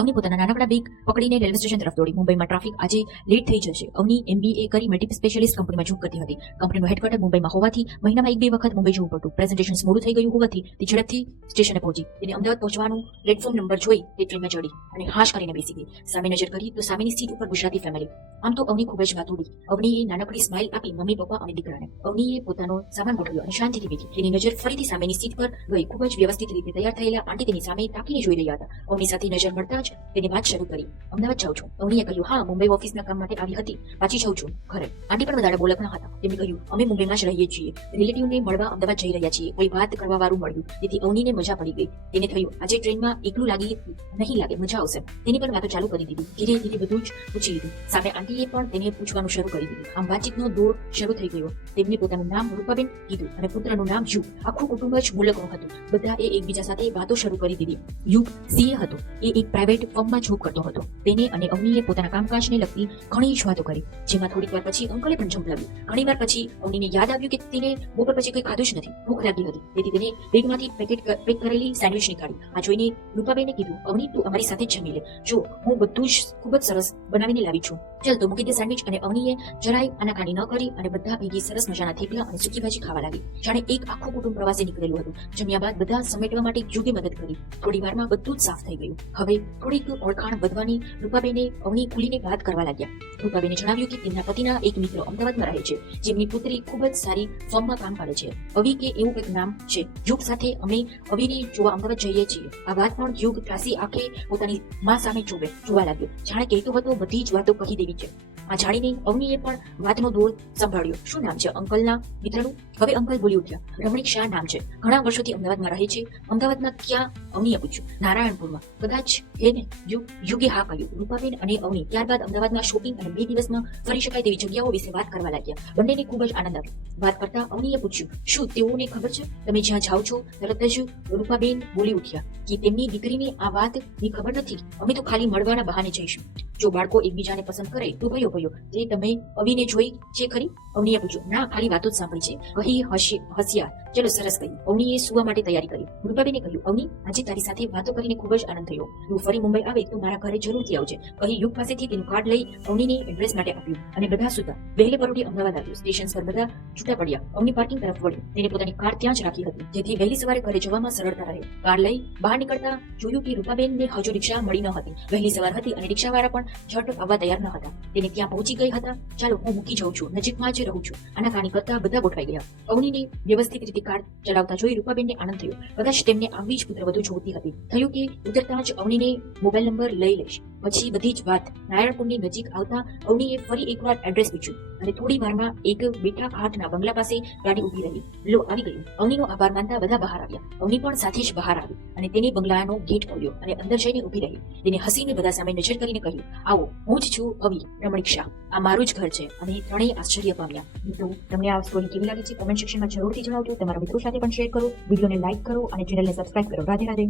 અવની પોતાના નાનકડા બેગ પકડીને રેલવે સ્ટેશન તરફ દોડી. મુંબઈમાં ટ્રાફિક આજે લેટ થઈ જશે. અવની એમબીએ કરી મલ્ટી સ્પેશિયાલિસ્ટ કંપનીમાં જોબ કરતી હતી. કંપનીનું હેડક્વાર્ટર મુંબઈમાં હોવાથી મહિનામાં એક બે વખત મુંબઈ જવું પડતું. પ્રેઝન્ટેશન મોડું થઈ ગયું હોવાથી તે ઝડપથી સ્ટેશને પહોંચી. તેને અમદાવાદ પહોંચવાનું પ્લેટફોર્મ નંબર જોઈ તે ટ્રેનમાં ચડી અને હાશ કરીને બેસી ગઈ. સામે નજર કરી તો સામેની સીટ ઉપર ગુજરાતી ફેમિલી આમ તો અવની ખૂબ જ વાત ઉડી અવનીએ નાનકડી સ્માઇલ આપી મમ્મી, પપ્પા અને દીકરાને. અવનીએ પોતાનો સામાન ગોઠવ્યો અને શાંતિથી બેઠી. તેની નજર ફરીથી સામેની સીટ પર ગઈ. ખૂબ જ વ્યવસ્થિત રીતે તૈયાર થયેલા આંટી તેની સામે તાકીને જોઈ રહ્યા હતા. અવની સાથે નજર મળતા જ તેની વાત શરૂ કરી. અમદાવાદ જાઉં છું. અવનીએ કહ્યું, હા, મુંબઈ ઓફિસના કામ માટે આવી હતી. પાછી જાઉં છું ઘરે. આંટી પણ વધારે બોલક ન હતા. તેમણે કહ્યું, અમે મુંબઈમાં જ રહીએ છીએ. રિલેટિવને મળવા અમદાવાદ જઈ રહ્યા છીએ. કોઈ વાત કરવા વાળું મળ્યું. તેથી અવનીને મજા પડી ગઈ. તેને થયું, આજે ટ્રેનમાં એકલું લાગી નહીં લાગે. મજા આવશે. તેની પણ વાતો ચાલુ કરી દીધી. ધીરે ધીરે બધું જ પૂછી લીધું. સામે આંટીએ પણ તેને પૂછવાનું શરૂ કરી દીધું. આમ વાતચીતનો દોર શરૂ થઈ ગયો. તેમને પોતાનું નામ રૂપાબેન કીધું અને પુત્રનું નામ યુગ આખું કુટુંબ જ મુલકનું હતું. બધા એ એકબીજા સાથે વાતો શરૂ કરી દીધી. યુગ સીએ હતો. એ એક પ્રાઇવેટ ફર્મમાં જોબ કરતો હતો. તેને અને અવનીએ પોતાના કામકાજને લગતી ઘણી વાતો કરી, જેમાં થોડીક વાર પછી અંકલે પણ જંપલાવ્યું ઘણી વાર પછી અવનીને યાદ આવ્યું કે તેને બપોર પછી કંઈ ખાધું જ નથી, ભૂખ લાગી હતી. તેથી તેને બેગમાંથી પેકેટ પેક કરેલી સેન્ડવિચ નીકાળી. આ જોઈને રૂપાબેને કીધું, અવની, તું અમારી સાથે જમી લે. જો, હું બધું જ ખૂબ જ સરસ બનાવીને લાવી છું. ચાલ તો મૂકી દે સેન્ડવિચ. અને અવનીએ જરાય આનાકાની ન કરી અને બધા ભેગી સરસ મજાના થેપલા અને સૂકી ભાજી ખાવા લાગી. જાણે એક આખું કુટુંબ પ્રવાસે નીકળેલું હતું. જમ્યા બાદ બધા સમેટવા માટે યુગે મદદ કરી. થોડી વારમાં બધું જ સાફ થઈ ગયું. હવે થોડીક ઓળખાણ વધવાની રૂપાબેને અવની ખુલીને વાત કરવા લાગ્યા. રૂપાબેને જણાવ્યું કે તેમના પતિના એક મિત્ર અમદાવાદમાં રહે છે, જેમની પુત્રી ખૂબ જ સારી ફોર્મમાં કામ કરે છે. અવી કે એવું કંઈક નામ છે. યુગ સાથે અમે અવીને જોવા અમદાવાદ જઈએ છીએ. આ વાત પણ યુગ ત્રાસી આંખે પોતાની માં સામે જોવે, જોવા લાગ્યો. જાણે કહેતો હતો, બધી જ વાતો કહી દેવી છે. આ જાણીને અવનીએ પણ વાતનો દોર સંભાળ્યો. શું નામ છે અંકલના? મિત્રનું? હવે અંકલ બોલી ઉઠ્યા. રમણીક શાહ નામ છે? ઘણા વર્ષોથી અમદાવાદમાં રહે છે. અમદાવાદમાં ક્યાં? અવનીએ પૂછ્યું. નારાયણપુરમાં. કદાચ હે ને? યુગે હા કહ્યું રૂપાબેન અને અવની. ત્યારબાદ અમદાવાદમાં શોપિંગ અને બે દિવસમાં ફરી શકાય તેવી જગ્યાઓ વિશે વાત કરવા લાગ્યા. બંનેને ખૂબ જ આનંદ આવ્યો. વાત કરતા અવનીએ પૂછ્યું, શું તેઓને ખબર છે? તમે જ્યાં જાઓ છો, તરત જ રૂપાબેન બોલી ઉઠ્યા કે તેમની દીકરીને આ વાતની ખબર નથી. અમે તો ખાલી મળવાના બહાને જઈશું. જો બાળકો એકબીજાને પસંદ કરે તો ભયો. ભયો. તે તમે અવિને જોઈ છે ખરી? અવનીએ પૂછ્યું. ના, ખાલી વાતો જ સાંભળી છે. કહી હસી હસ્યા ચલો સરસ કહ્યું અવનીએ સુવા માટે તૈયારી કરી. રૂપાબેને કહ્યું અવની આજે તારી સાથે વાતો કરીને ખૂબ જ આનંદ થયો. તું ફરી મુંબઈ આવે તો મારા ઘરે જરૂરથી આવજે. કહી યુગ પાસેથી તેનું કાર્ડ લઈ અવનીને એડ્રેસ માટે આપ્યું અને બધા સુતા વહેલે પરોઢી અમદાવાદ આવ્યું. સ્ટેશન પર બધા છૂટા પડ્યા. અવની પાર્કિંગ તરફ વળ્યું. તેને પોતાની કાર ત્યાં જ રાખી હતી, જેથી વહેલી સવારે ઘરે જવામાં સરળતા રહે. કાર લઈ બહાર નીકળતા જોયું કે રૂપાબેનને હજુ રિક્ષા મળી ન હતી. વહેલી સવાર હતી અને રિક્ષાવાળા પણ ઝટ આવવા તૈયાર ન હતા. તેને ત્યાં પહોંચી ગઈ હતા. ચાલો, હું મૂકી જાઉં છું. નજીકમાં જ રહું છું. આના કાની કરતા બધા ગોઠવાઈ ગયા. અવનીને વ્યવસ્થિત રીતે કાર ચલાવતા જોઈ રૂપાબેનને આનંદ થયો. કદાચ તેમને આવી જ પુત્રવધુ જોતી હતી. થયું કે ઉતરતા જ અવનીને મોબાઈલ નંબર લઈ લઈશ પછી બધી જ વાત. નારાયણપુરની નજીક આવતા અવનીએ ફરી એકવાર એડ્રેસ પૂછ્યું અને થોડી વારમાં એક બેઠા ઘાટના બંગલા પાસે ગાડી ઊભી રહી. લો, આવી ગયું. અવનીનો આભાર માનતા બધા બહાર આવ્યા. અવની પણ સાથે જ બહાર આવી અને તેને બંગલાનો ગેટ ખોલ્યો અને અંદર જઈને ઊભી રહી. તેને હસીને બધા સામે નજર કરીને કહ્યું, આવો, હું જ છું અવી, રમણીક શાહ. આ મારું જ ઘર છે. અને ત્રણેય આશ્ચર્ય પામ્યા. મિત્રો, તમને આ સ્ટોરી કેવી લાગી છે? કમેન્ટ સેક્શનમાં જરૂરથી જણાવજો. તમારા મિત્રો સાથે પણ શેર કરો. વિડીયોને લાઇક કરો અને ચેનલને સબસ્ક્રાઇબ કરો. રાધે રાધે.